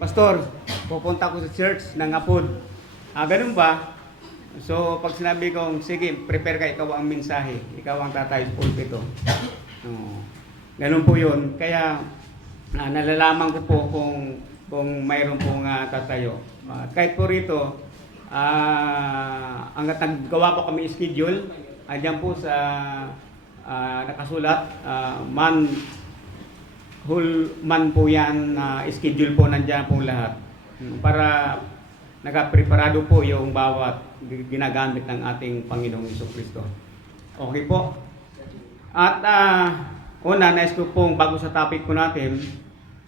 Pastor, pupunta ko sa church ng Apod. Ganun ba? So, pag sinabi kong, sige, prepare ka, ikaw ang mensahe. Ikaw ang tatay sa pulpito. Ganun po yun. Kaya, nalalaman ko po kung mayroon pong tatayo. Kahit po rito, ang naggawa po kami schedule, andyan po sa nakasulat, whole man po yan, schedule po nandiyan po lahat. Para nakapreparado po yung bawat ginagamit ng ating Panginoong Jesucristo. Okay po. At una, nais ko pong bago sa topic po natin,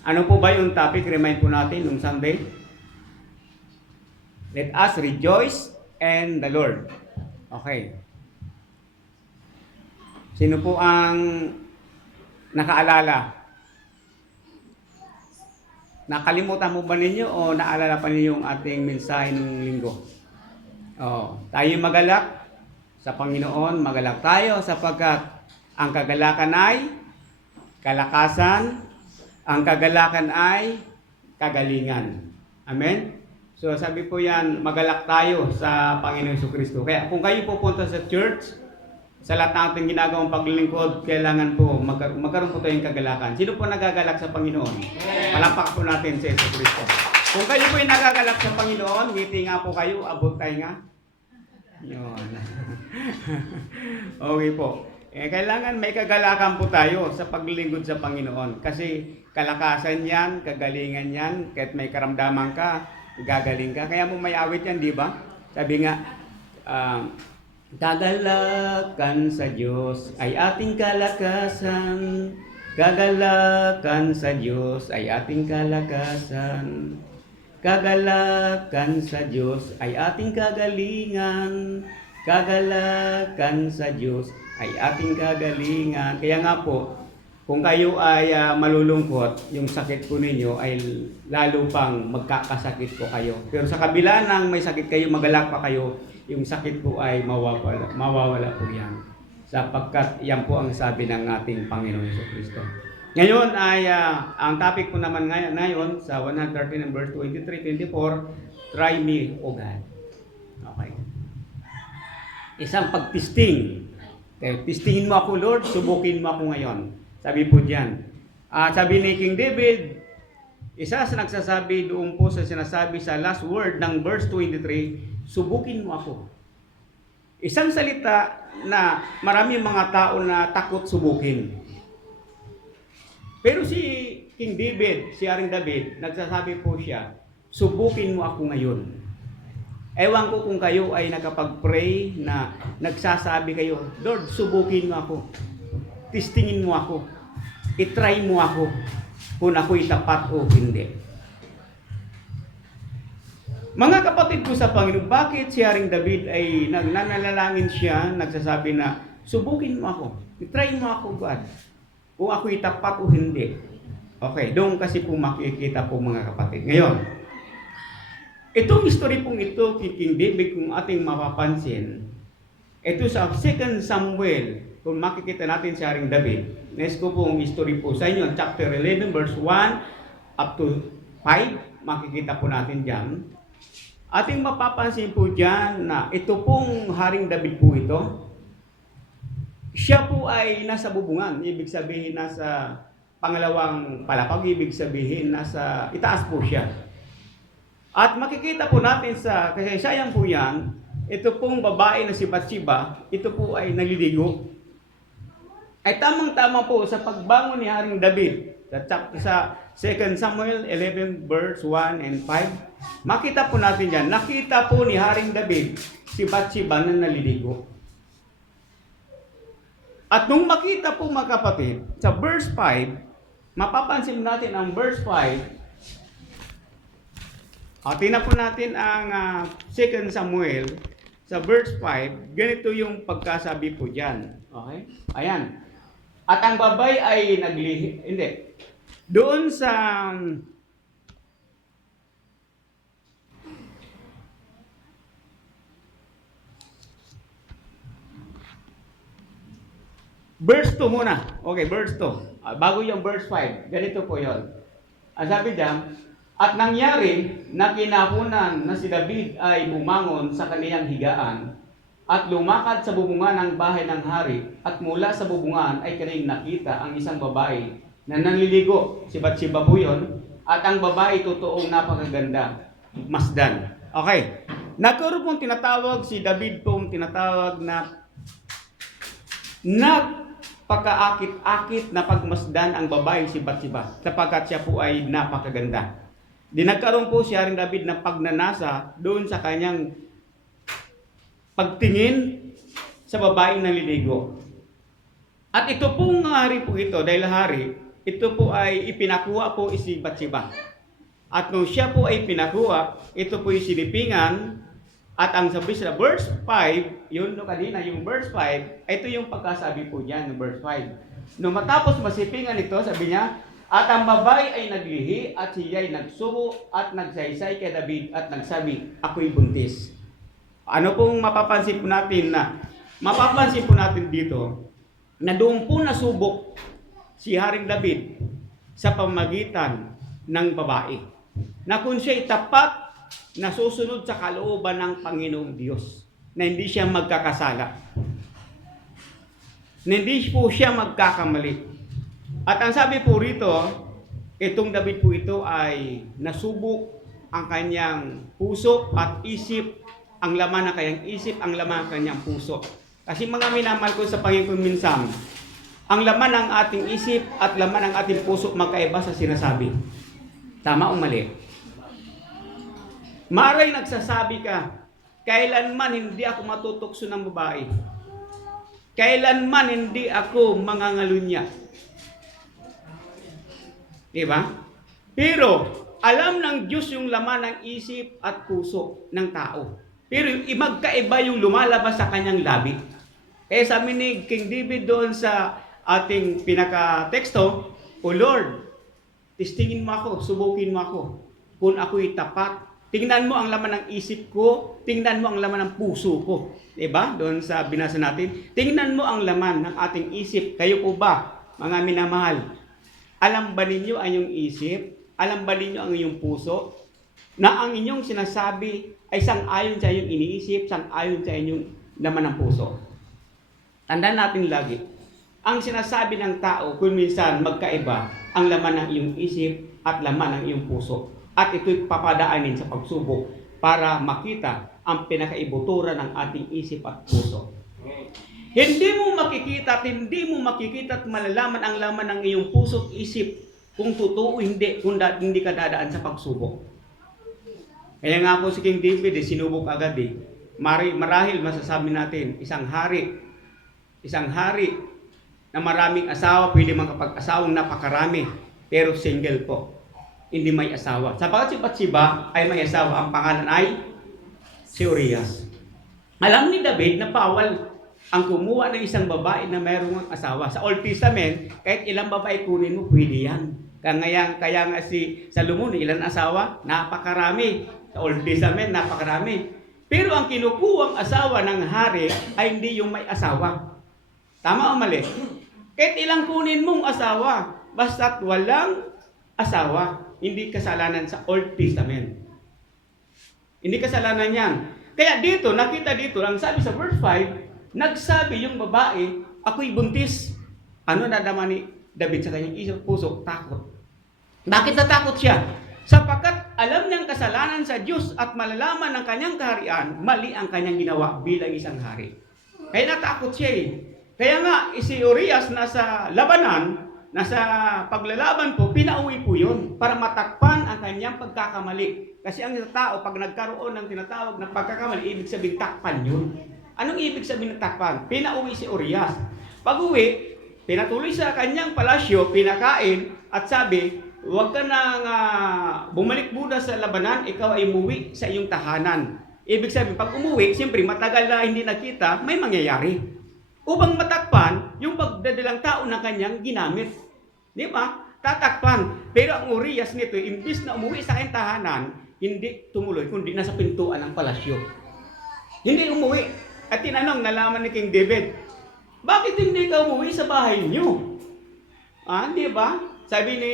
ano po ba yung topic? Remind po natin nung Sunday. Let us rejoice in the Lord. Okay. Sino po ang nakaalala? Nakalimutan mo ba ninyo o naalala pa ninyo yung ating mensahe ng linggo? Tayo magalak sa Panginoon, magalak tayo sapagkat ang kagalakan ay kalakasan, ang kagalakan ay kagalingan. Amen? So sabi po yan, magalak tayo sa Panginoon Jesucristo. Kaya kung kayo pupunta sa church, sa lahat ng ating ginagawang paglilingkod, kailangan po magkaroon po tayong kagalakan. Sino po nagagalak sa Panginoon? Palakpak po natin sa Jesucristo. Kung kayo po yung nagagalak sa Panginoon, ngiti nga po kayo, abot tayo nga. Yun. Okay po. Kailangan may kagalakan po tayo sa paglilingkod sa Panginoon. Kasi kalakasan yan, kagalingan yan, kahit may karamdaman ka, gagaling ka. Kaya mo may awit yan, di ba? Sabi nga, kagalakan sa Diyos ay ating kalakasan. Kagalakan sa Diyos ay ating kalakasan. Kagalakan sa Diyos ay ating kagalingan. Kagalakan sa Diyos ay ating kagalingan. Kaya nga po, kung kayo ay malulungkot, yung sakit po ninyo ay lalo pang magkakasakit po kayo. Pero sa kabila ng may sakit kayo, magalak pa kayo, yung sakit po ay mawawala po yan. Sapagkat yan po ang sabi ng ating Panginoon Jesucristo. Ngayon ay, ang topic po naman ngayon sa 113 verse 23-24, try me, O God. Okay. Isang pagtisting. Tistingin mo ako, Lord, subukin mo ako ngayon. Sabi po diyan. Sabi ni King David, isa sa nagsasabi doon po sa sinasabi sa last word ng verse 23, subukin mo ako. Isang salita na maraming mga tao na takot subukin. Pero si King David, si Haring David, nagsasabi po siya, subukin mo ako ngayon. Ewan ko kung kayo ay nakapag-pray na nagsasabi kayo, Lord, subukin mo ako. Testingin mo ako. I-try mo ako kung ako'y tapat o hindi. Mga kapatid ko sa Panginoon, bakit si Haring David ay nananalangin siya, nagsasabi na, subukin mo ako, i-try mo ako, God, kung ako'y tapat o hindi. Okay, doon kasi po makikita po mga kapatid. Ngayon, itong history pong ito, King David, kung ating mapapansin, ito sa 2 Samuel, kung makikita natin si Haring David, next ko pong history po sa inyo, chapter 11, verse 1 up to 5, makikita po natin dyan. Ating mapapansin po dyan na ito pong Haring David po ito, siya po ay nasa bubungan, ibig sabihin nasa pangalawang palapag, ibig sabihin nasa itaas po siya. At makikita po natin sa kasaysayan po yan, ito pong babae na si Bathsheba, ito po ay naliligo. Ay tamang-tama po sa pagbangon ni Haring David, sa 2 Samuel 11 verse 1 and 5, makita po natin yan, nakita po ni Haring David si Bathsheba na naliligo. At nung makita po mga kapatid, sa verse 5, mapapansin natin ang verse 5, tingnan po natin ang 2 Samuel, sa verse 5, ganito yung pagkasabi po dyan. Okay? Ayan. At ang babay ay hindi. Doon sa verse 2 muna. Okay, verse 2. Bago yung verse 5. Ganito po yon. Ang sabi diyan, At nangyari na kinahunan na si David ay bumangon sa kaniyang higaan at lumakad sa bubungan ng bahay ng hari, at mula sa bubungan ay kanyang nakita ang isang babae na nanliligo. Si Bathsheba po yun. At ang babae totoong napakaganda. Masdan. Okay. Nagkaroon pong tinatawag si David pong tinatawag na napakaakit-akit na pagmasdan ang babae si Bathsheba sapagkat siya po ay napakaganda. Nagkaroon po si Haring David ng pagnanasa doon sa kanyang pagtingin sa babaeng naliligo. At ito pong hari po ito, dahil hari, ito po ay ipinakuha po si Bathsheba. At nung siya po ay pinakuha, ito po yung sinipingan. At ang sabi sa verse 5, yun no kanina, yung verse 5, ito yung pagkasabi po niya ng verse 5. Nung matapos masipingan ito, sabi niya, at ang babae ay naglihi at siya ay nagsubo at nagsaysay kay David at nagsabi, ako'y buntis. Ano pong mapapansin po natin dito na doon po nasubok si Haring David sa pamagitan ng babae. Na kung siya'y tapat na susunod sa kalooban ng Panginoong Diyos, na hindi siya magkakasala, na hindi po siya magkakamali. At ang sabi po rito, itong David po ito ay nasubok ang kanyang puso at isip, ang laman ng kanyang isip, ang laman ng kanyang puso. Kasi mga minamahal ko sa Panginoon minsan, ang laman ng ating isip at laman ng ating puso magkaiba sa sinasabi. Tama o mali? Maray nagsasabi ka, kailanman hindi ako matutokso ng babae. Kailanman hindi ako mangangalunya. Diba? Pero alam ng Diyos yung laman ng isip at puso ng tao. Pero magkaiba yung lumalabas sa kanyang labi. Kaya sabi ni King David doon sa ating pinaka-teksto, O Lord, testingin mo ako, subukin mo ako. Kung ako'y tapat, tingnan mo ang laman ng isip ko, tingnan mo ang laman ng puso ko. Diba? Doon sa binasa natin, tingnan mo ang laman ng ating isip. Kayo po ba, mga minamahal? Alam ba ninyo ang inyong isip? Alam ba ninyo ang inyong puso? Na ang inyong sinasabi ay sang-ayon sa inyong iniisip, sang-ayon sa inyong laman ng puso. Tandaan natin lagi, ang sinasabi ng tao kung minsan magkaiba ang laman ng iyong isip at laman ng iyong puso. At ito'y papadaanin sa pagsubok para makita ang pinakaibutura ng ating isip at puso. Hindi mo makikita at malalaman ang laman ng iyong puso at isip kung totoo o hindi, kung hindi ka dadaan sa pagsubok. Kaya nga po si King David, sinubok agad eh. Marahil masasabi natin, isang hari na maraming asawa, pwede makapag-asawang napakarami, pero single po, hindi may asawa. Sapagkat si Bathsheba ay may asawa, ang pangalan ay si Urias. Alam ni David na bawal ang kumuha ng isang babae na mayroong asawa. Sa Old Testament, kahit ilang babae kunin mo, pwede yan. Kaya nga si Salomon, ilang asawa? Napakarami. Sa Old Testament, napakarami. Pero ang kinukuhang asawa ng hari ay hindi yung may asawa. Tama o mali? Kahit ilang kunin mong asawa, basta't walang asawa, hindi kasalanan sa Old Testament. Hindi kasalanan yan. Kaya dito, nakita dito, ang sabi sa verse 5, nagsabi yung babae, ako'y buntis. Ano nadama ni David sa kanyang isip, puso? Takot. Bakit natakot siya? Sapagkat alam niyang kasalanan sa Diyos at malalaman ng kanyang kaharian, mali ang kanyang ginawa bilang isang hari. Kaya natakot siya eh. Kaya nga, si Urias nasa labanan, nasa paglalaban po, pinauwi po yun para matakpan ang kanyang pagkakamali. Kasi ang tao, pag nagkaroon ng tinatawag na pagkakamali, ibig sabihin takpan yun. Anong ibig sabihin ng takpan? Pinauwi si Urias. Pag-uwi, pinatuloy sa kanyang palasyo, pinakain, at sabi, huwag ka nang bumalik muna sa labanan, ikaw ay umuwi sa iyong tahanan. Ibig sabihin, pag umuwi, siyempre matagal na hindi nakita, may mangyayari. Upang matakpan, yung pagdadalang tao na kanyang ginamit. Di ba? Tatakpan. Pero ang Urias nito, imbis na umuwi sa kanyang tahanan, hindi tumuloy, kundi nasa pintuan ng palasyo. Hindi umuwi. At tinanong, nalaman ni King David, bakit hindi ka umuwi sa bahay niyo? Di ba? Sabi ni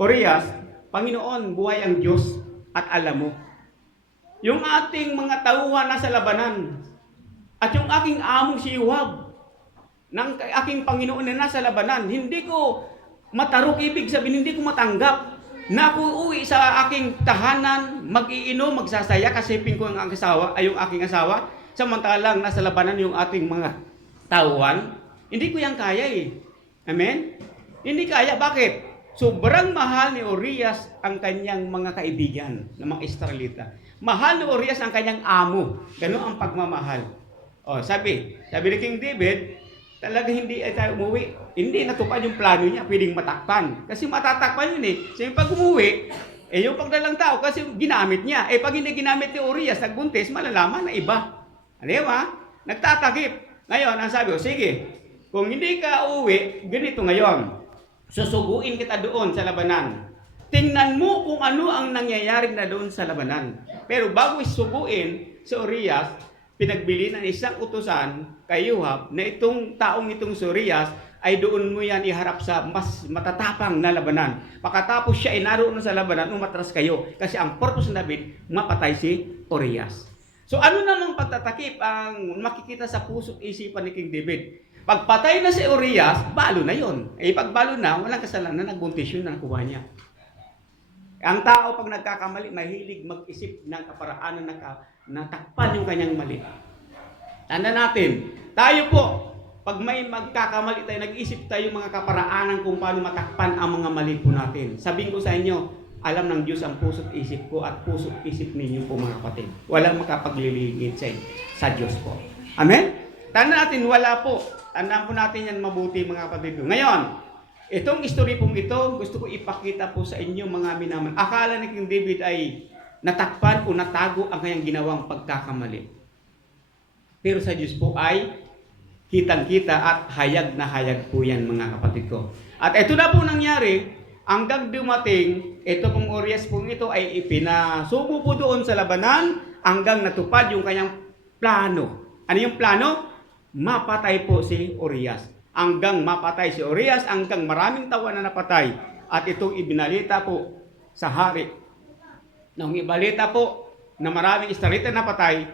Urias, Panginoon, buhay ang Diyos at alam mo. Yung ating mga tauhan nasa labanan at yung aking among si Joab ng aking Panginoon na nasa labanan, hindi ko matarok, ibig sabihin, hindi ko matanggap na ako uwi sa aking tahanan, mag-iinom, magsasaya, kasipin ko ang asawa, ay yung aking asawa, samantalang nasa labanan yung ating mga tauhan. Hindi ko yan kaya eh. Amen? Hindi kaya. Bakit? Sobrang mahal ni Urias ang kanyang mga kaibigan ng mga Israelita. Mahal ni Urias ang kanyang amo. Ganun ang pagmamahal. O, sabi ni King David, talaga hindi tayo umuwi. Hindi natupad yung plano niya, pwedeng matakpan. Kasi matatakpan yun eh. So yung pag umuwi, yung pagdalang tao, kasi ginamit niya. Pag hindi ginamit ni Urias, nagbuntis, malalaman na iba. Ano ba? Nagtatakip. Ngayon, ang sabi ko, sige, kung hindi ka uwi, ganito ngayon. Susuguin kita doon sa labanan. Tingnan mo kung ano ang nangyayari na doon sa labanan. Pero bago isuguin si Urias, pinagbili ng isang utusan kay Joab na itong taong itong si Urias ay doon mo yan iharap sa mas matatapang na labanan. Pagkatapos siya ay naroon sa labanan, umatras kayo. Kasi ang purpose ng David, mapatay si Urias. So ano namang pagtatakip ang makikita sa puso't isipan ni King David? Pagpatay na si Urias, balo na yon. Pag balo na, walang kasalanan, nagbuntis yun na nakuha niya. Ang tao pag nagkakamali, mahilig mag-isip ng kaparaanan na natakpan yung kanyang mali. Tanda natin, tayo po, pag may magkakamali tayo, nag-isip tayo mga kaparaanan kung paano matakpan ang mga mali po natin. Sabihin ko sa inyo, alam ng Diyos ang puso't isip ko at puso't isip ninyo po mga kapatid. Walang makapaglilingid sa Diyos po. Amen? Tanda natin, wala po. Tandaan po natin yan mabuti mga kapatid. Ngayon, itong story pong ito, gusto ko ipakita po sa inyo mga minaman. Akala ni King David ay natakpan o natago ang kanyang ginawang pagkakamali. Pero sa Diyos po ay kitang-kita at hayag na hayag po yan mga kapatid ko. At ito na po nangyari, hanggang dumating, ito pong Urias pong ito ay ipinasubo po doon sa labanan hanggang natupad yung kanyang plano. Ano yung plano? Mapatay po si Urias. Hanggang mapatay si Urias, hanggang maraming tawa na napatay. At itong ibinalita po sa hari. Nung ibalita po na maraming Israelita napatay,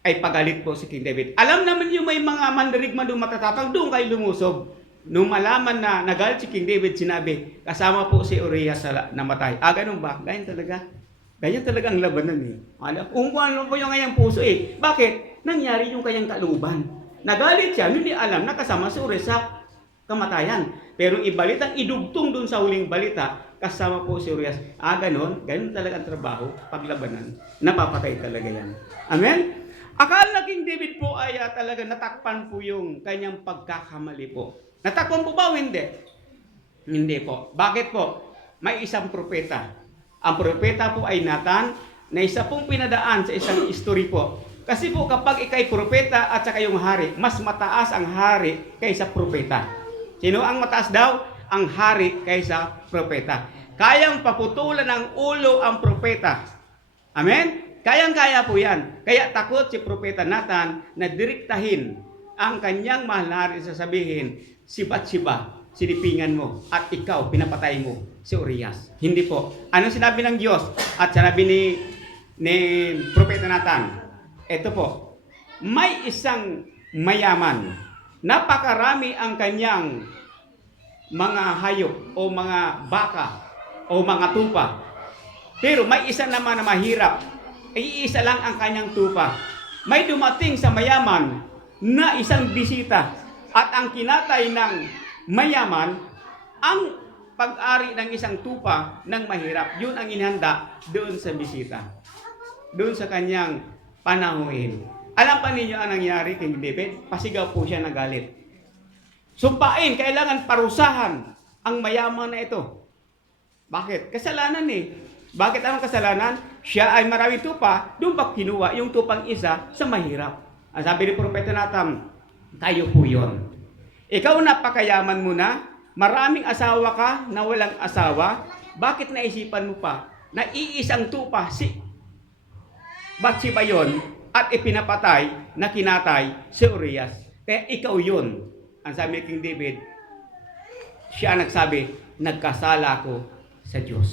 ay pagalit po si King David. Alam naman yung may mga mandirigma doon matatapang, doon kayo lumusob. Nung malaman na nagalit si King David, sinabi, kasama po si Urias na namatay. Ganun ba? Ganyan talaga. Ganyan talaga ang labanan eh. Kung ano po yung kanyang puso eh. Bakit? Nangyari yung kanyang kalooban. Nagalit siya, hindi alam na kasama si Urias sa kamatayan. Pero ibalitang idugtong dun sa huling balita, kasama po si Urias. Ganun. Ganun talaga ang trabaho, paglabanan. Napapatay talaga yan. Amen? Akala King David po ay talaga natakpan po yung kanyang pagkakamali po. Natakpan po ba o hindi? Hindi po. Bakit po? May isang propeta. Ang propeta po ay Nathan, na isa pong pinadaan sa isang history po. Kasi po kapag ikay propeta at saka yung hari, mas mataas ang hari kaysa propeta. Sino ang mataas daw? Ang hari kaysa propeta. Kayang paputulan ng ulo ang propeta. Amen? Kayang-kaya po yan. Kaya takot si propeta Nathan na direktahin ang kanyang mahal na hari sasabihin, si Bathsheba, silipingan mo at ikaw pinapatay mo si Urias. Hindi po. Ano sinabi ng Diyos at sinabi ni propeta Nathan? Ito po. May isang mayaman. Napakarami ang kanyang mga hayop o mga baka o mga tupa. Pero may isa naman na mahirap. Iisa lang ang kanyang tupa. May dumating sa mayaman na isang bisita. At ang kinatay ng mayaman, ang pag-ari ng isang tupa ng mahirap. Yun ang inihanda doon sa bisita. Doon sa kanyang panahuin. Alam pa ninyo ang nangyari kay David? Pasigaw po siya ng galit. Sumpain, kailangan parusahan ang mayaman na ito. Bakit? Kasalanan eh. Bakit ang kasalanan? Siya ay maraming tupa, doon pa kinuha yung tupang isa sa mahirap. Ang sabi ni Propeta Nathan, tayo po yun. Ikaw napakayaman mo na, maraming asawa ka na walang asawa, bakit naisipan mo pa na iisang tupa si Bathsheba yun at ipinapatay na kinatay si Urias? Kaya ikaw yun. Ang sabi ni King David, siya nagsabi, nagkasala ko sa Diyos.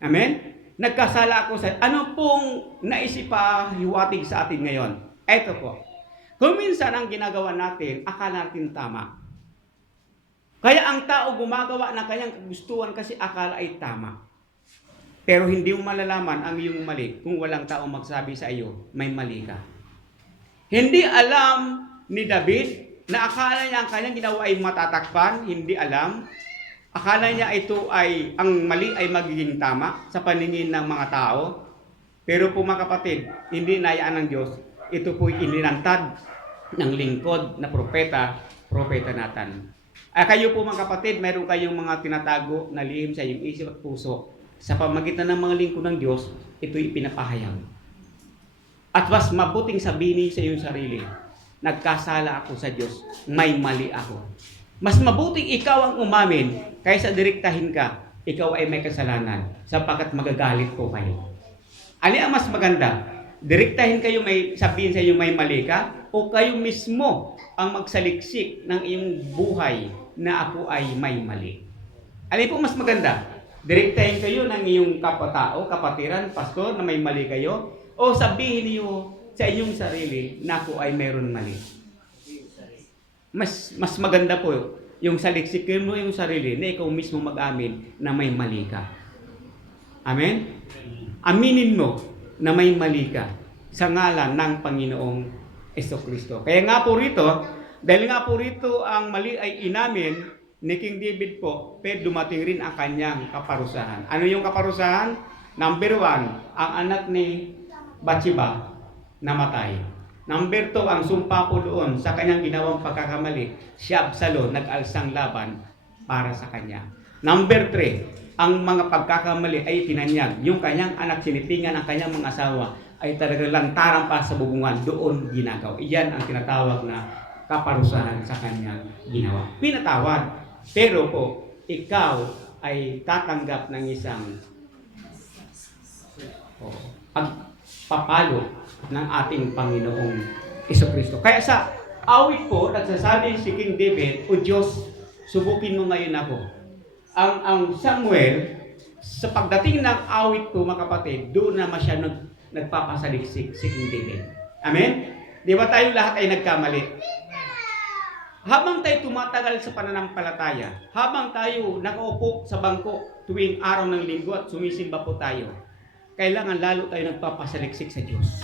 Amen? Nagkasala ako sa... Ano pong naisipahiwatig sa atin ngayon? Ito po. Kung minsan ang ginagawa natin, akala natin tama. Kaya ang tao gumagawa ng kanyang kagustuhan kasi akala ay tama. Pero hindi mo malalaman ang iyong mali kung walang taong magsabi sa iyo, may mali ka. Hindi alam ni David na akala niya ang kanyang ginawa ay matatakpan, hindi alam. Akala niya ito ay, ang mali ay magiging tama sa paningin ng mga tao. Pero po mga kapatid, hindi nayaan ng Diyos. Ito po'y ininantad ng lingkod na propeta Nathan. Kayo po mga kapatid, meron kayong mga tinatago na lihim sa iyong isip at puso. Sa pamagitan ng mga lingkod ng Diyos, ito'y pinapahayag. At mas mabuting sabihin sa iyong sarili, nagkasala ako sa Diyos, may mali ako. Mas mabuting ikaw ang umamin kaysa direktahin ka, ikaw ay may kasalanan sapagkat magagalit po kayo. Ano ang mas maganda? Direktahin kayo, may sabihin sa iyo may mali ka, o kayo mismo ang magsaliksik ng iyong buhay na ako ay may mali? Ano po mas maganda? Direktahin kayo ng iyong kapatao, kapatiran, pastor na may mali kayo, o sabihin niyo sa inyong sarili na ako ay mayroon mali? Mas maganda po yung saliksikin mo yung sarili na ikaw mismo mag-amin na may mali ka. Amen? Aminin mo na may mali ka sa ngalan ng Panginoong Jesucristo. Kaya nga po rito, dahil nga po rito ang mali ay inamin ni King David po, pero dumating rin ang kanyang kaparusahan. Ano yung kaparusahan? Number 1, ang anak ni Bathsheba namatay. Number 2, ang sumpa po doon sa kanyang ginawang pagkakamali, si Absalom nag-alsang laban para sa kanya. Number 3, ang mga pagkakamali ay tinanyag. Yung kanyang anak, sinipingan ang kanyang mga asawa, ay talagang lantaran pa sa bubungan, doon ginagaw. Iyan ang tinatawag na kaparusahan sa kanyang ginawa. Pinatawad. Pero po, ikaw ay tatanggap ng isang pagpapalo ng ating Panginoong Jesucristo. Kaya sa awit po, nagsasabi si King David, O Diyos, subukin mo ngayon ako. Ang Samuel, sa pagdating ng awit po, mga kapatid, doon naman siya nagpapasaliksik si King David. Amen? Di ba tayo lahat ay nagkamali? Habang tayo tumatagal sa pananampalataya, habang tayo nakaupo sa bangko tuwing araw ng linggo at sumisimba po tayo, kailangan lalo tayo nagpapasaliksik sa Diyos.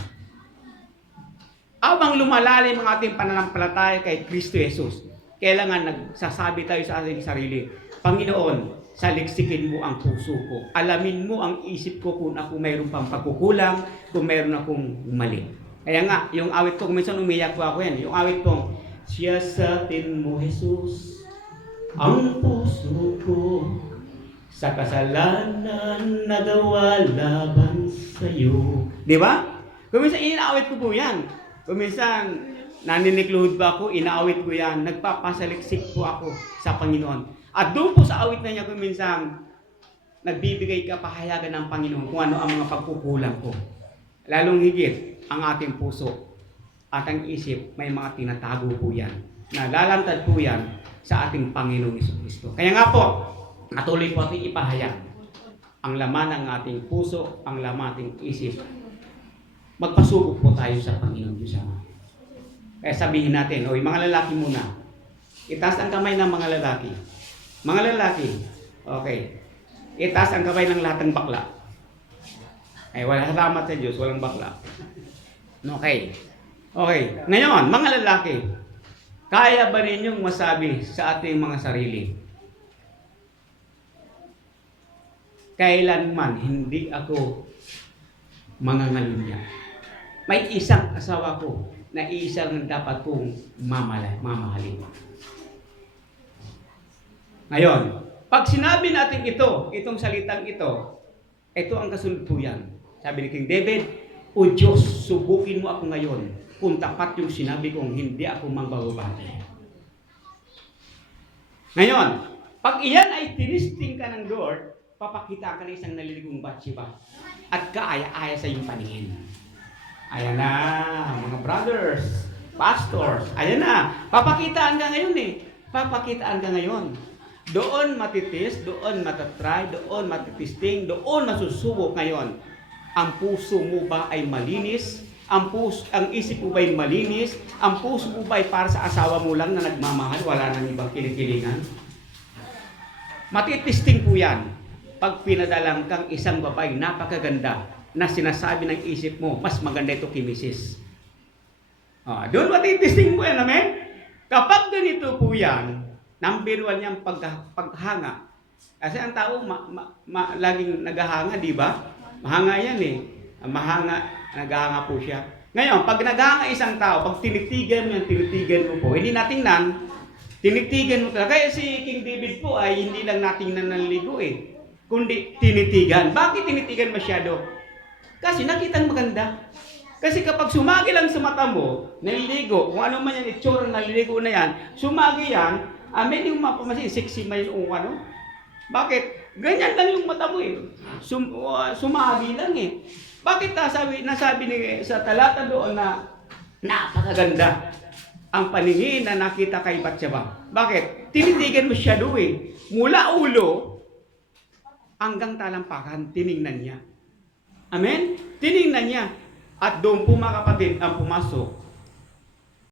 Habang lumalalim ang ating pananampalataya kay Kristo Jesus, kailangan nagsasabi tayo sa ating sarili, Panginoon, saliksikin mo ang puso ko. Alamin mo ang isip ko kung ako mayroon pang pagkukulang, kung mayroon akong mali. Kaya nga, yung awit ko, minsan umiyak po ako yan. Yung awit ko, siyasatin mo, Jesus, ang puso ko sa kasalanan nagawa laban sa'yo. Di ba? Kung minsan, inaawit ko po yan. Kung minsan, naninikluhod ba ako, inaawit ko yan. Nagpapasaliksik po ako sa Panginoon. At doon po sa awit na niya, kung minsan, nagbibigay ka pahayagan ng Panginoon kung ano ang mga pagkukulang ko. Lalong higit, ang ating puso at ang isip, may mga tinatago po yan. Nalalantad po yan sa ating Panginoong Jesucristo. Kaya nga po, patuloy po ating ipahayag ang laman ng ating puso, ang laman ng ating isip. Magpasubok po tayo sa Panginoong Diyos. Kaya sabihin natin, o mga lalaki muna, itaas ang kamay ng mga lalaki. Mga lalaki, okay, itaas ang kamay ng lahat ng bakla. Ay, wala, salamat sa Diyos, walang bakla. Okay. Okay, ngayon, mga lalaki, kaya ba ninyong masabi sa ating mga sarili, kailanman hindi ako mangangalunya? May isang asawa ko na isang dapat kong mamahalin. Ngayon, pag sinabi natin itong salitang ito ang kasunod po yan. Sabi ni King David, O Diyos, subukin mo ako ngayon kung tapat yung sinabi kong hindi ako mangbababae. Ngayon, pag iyan ay tinisting ka ng Lord, papakita ka ng isang naliligong Bathsheba at kaaya-aya sa iyong paningin. Ayan na, mga brothers, pastors, ayan na, papakitaan ka ngayon eh. Papakitaan ka ngayon. Doon matitis, doon matatry, doon matitisting, doon masusubok ngayon. Ang puso mo ba ay malinis? Ang isip mo ba ay malinis? Ang puso mo ba ay para sa asawa mo lang na nagmamahal, wala nang ibang kinikilingan? Matitisting po yan. Pag pinadalang kang isang babae napakaganda na sinasabi ng isip mo, mas maganda ito kay Mrs. Doon matitisting po yan, amen? Kapag ganito po yan, number 1 yung paghanga. Kasi ang tao laging naghahanga, di ba? Mahanga yan eh. Naghahanga po siya. Ngayon, pag naghahanga isang tao, pag tinitigan mo po, hindi natingnan, tinitigan mo talaga. Kaya si King David po ay hindi lang natingnan ng ligo eh, kundi tinitigan. Bakit tinitigan masyado? Kasi nakitang maganda. Kasi kapag sumagi lang sa mata mo, naliligo, kung ano man yung itsura ng naliligo na yan, sumagi yan, may hindi mo mapamansin, sexy man yung ano. Bakit? Ganyan lang yung mata mo eh. Sumagi lang eh. Bakit nasabi sa talata doon na napakaganda ang paningin na nakita kay Batsheba? Bakit? Tinitigan mo siya doon eh. Mula ulo hanggang talampakan, tiningnan niya. Amen? Tiningnan niya. At doon po mga kapatid ang pumasok